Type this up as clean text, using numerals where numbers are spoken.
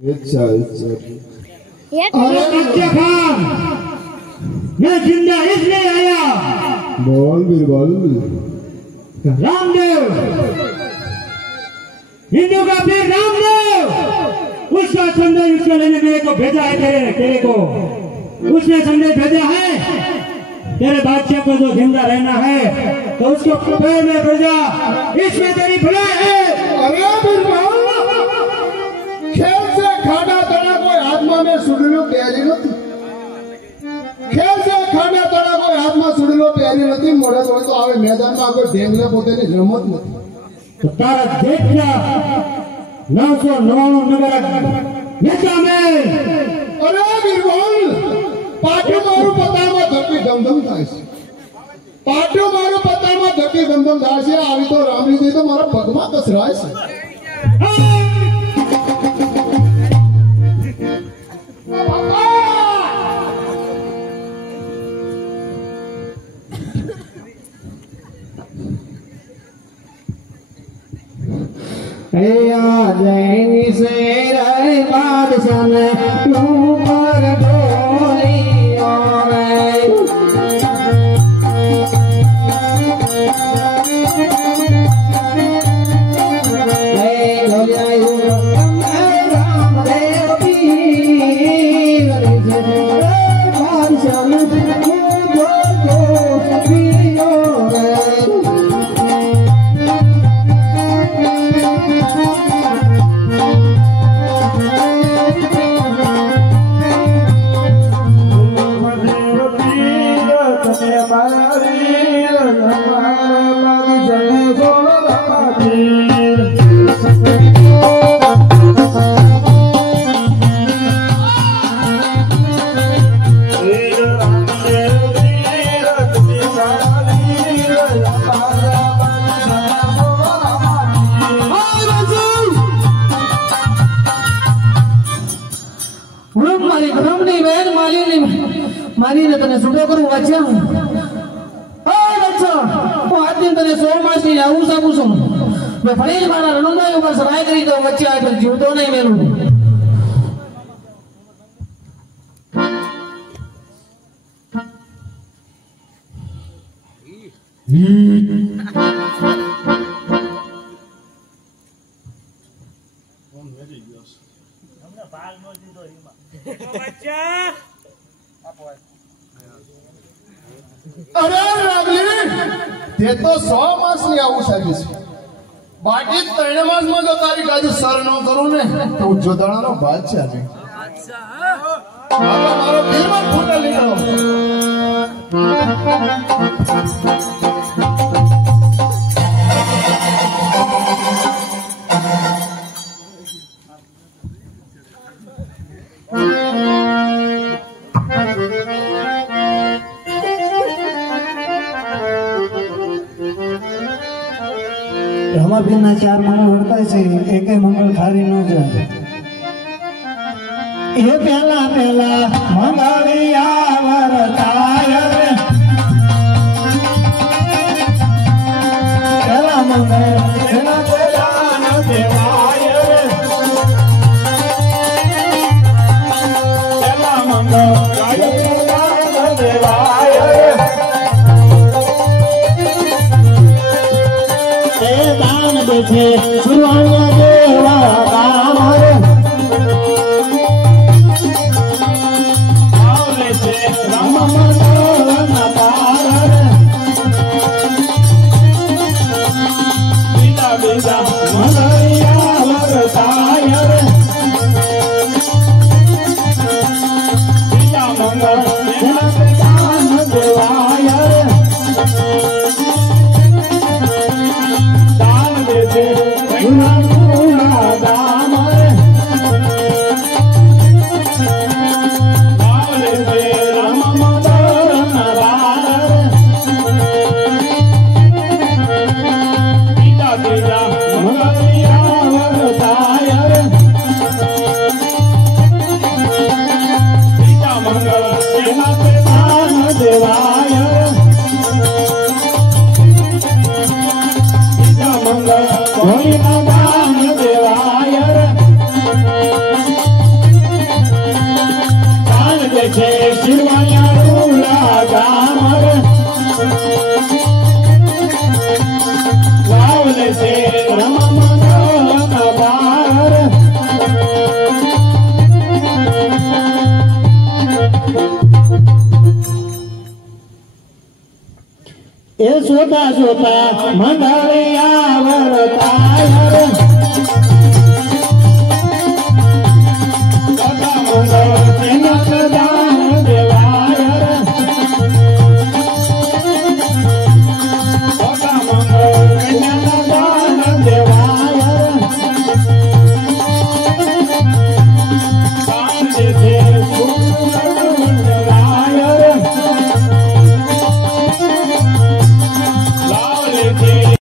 अच्छा अरे बच्चे खान, मैं जिंदा इसलिए आया। बोल बीरबल। रामदेव, हिंदू का पीर रामदेव, उसका संदेश उसके लेने मेरे को भेजा है। तेरे को उसने संदेश भेजा है। तेरे बादशाह को जो जिंदा रहना है तो उसको पैर में भेजा, इसमें तेरी भलाई है। अरे बीरबल, खेल से खाना तड़ा कोई आत्मा में सुडलो तैयारी नहीं। खेल से खाना तड़ा कोई आत्मा सुडलो तैयारी नहीं। मोड़ा तो आवे मैदान में कोई ढेंगले पोते ने रमत नहीं। तो तारा देखना 999 नगर नेता में। अरे बीरबल, पाटो मारू पता में धरती दमदम થાય છે। પાટો મારો પતામાં ધરતી દમદમ થાય છે। આવી તો રામલી દે તો મારા પગમાં કસરાય છે। जैनी से रे बादशाह ने ऊपर डोली और मारी तने सुटो करू बच्चा बच्चा वो आदमी तने 100 मास नहीं आऊं सब उसम मैं फरेज मारा रणुंदा ऊपर सराय करी तो बच्चा आकर जीव तो नहीं मेरू अरे रामली, ते तो 100 मास नहीं आऊ सके। बाकी 3 मास में जो तारी काज सर न करू ने तो जोदाणा नो बादशाह ने। अच्छा बाबा मारो बीरबल फूटा निकलो। हमार बिना 4 मंगल हड़ता है एक मंगल खारी न जाए। ये पहला पहला मंगलिया वरताय रे, पहला मंगल सेना को दान देवाय रे, पहला मंगल गाय को दान देवाय रे। दान देखे सुरवाना देवा काम रे, आवले से राम मनोरन पार रे, बिना बिना मनरिया वरताय रे, बिना मंगल बिना दान देवाय रे। છે શિવાયા ગામર વાવલ છે રમમન બાર એ સોતા સોતા મંડળિયા વરતાય